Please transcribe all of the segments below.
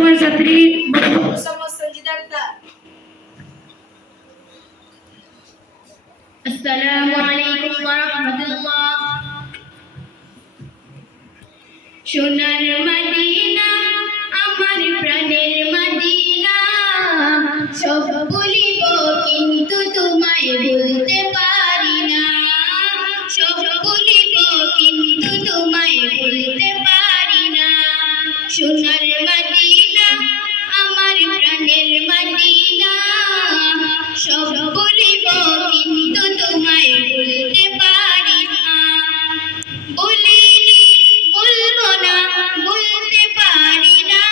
বর্তমান ছাত্রী আসসালামু আলাইকুম ওয়া রাহমাতুল্লাহ। সোনার মদিনা আমার প্রাণের মদিনা, সব বলিব কিন্তু তোমায় বলতে পারি না। সব বলিব কিন্তু তোমায় বলতে পারি না। সোনার মদিনা আমার প্রাণের মদিনা, সব বলিব কিন্তু তোমায় বলতে পারি না। বলিনি বলবো না বলতে পারি না,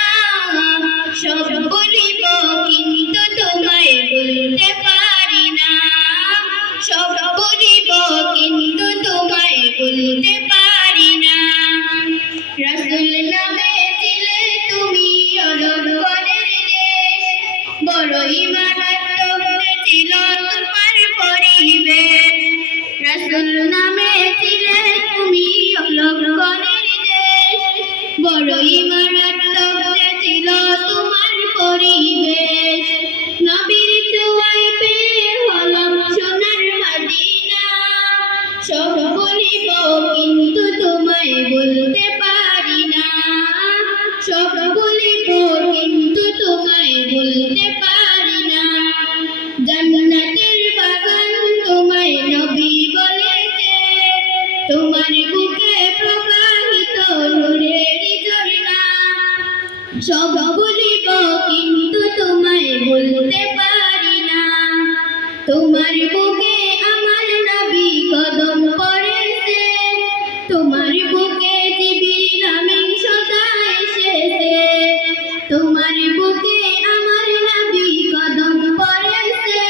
সব বলিব কিন্তু তোমায় বলতে পারি না। সব বলিব কিন্তু তোমায় বলতে পারি না। রাসূল নামে দিলে তুমি অলঙ্কারের দেশ, বড়ই মারাত্মক ছিল তোমার পরিবেশ। রাসূল নামে দিলে তুমি অলঙ্কারের দেশ, বড়ই মারাত্মক ছিল তোমার পরিবেশ। নবীর দোয়ায় পেয়ে হলাম সোনার মদিনা, সব বলিব কিন্তু তোমায় বলতে পারি না। সব বলিব কিন্তু তোমায় বলতে পারি না। জান্নাতের বাগান তোমায় নবী বলেছে, তোমার বুকে প্রবাহিত নূরের ঝর্ণা। সব বলিব কিন্তু তোমায় বলতে পারি না। তোমার বুকে আমার নবী কদম পড়েছে, তোমার বুকে জিবরিল আমিন সদা এসেছে। তোমার বুকে আমার নবী কদম পড়েছে,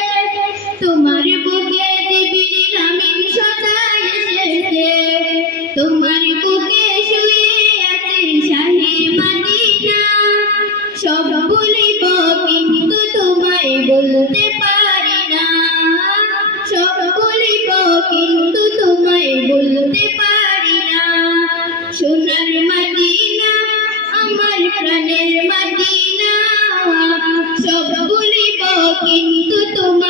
তোমার বুকে জিবরিল আমিন সদা এসেছে। তোমার বুকে শুয়ে আছে শাহে মদিনা, সব বলিব কিন্তু তোমায় বলতে পারি না। সব বলিব কিন্তু তোমায় বলতে পারি না। সোনার মদিনা আমার প্রাণের মদিনা, সব বলিব কিন্তু তোমায়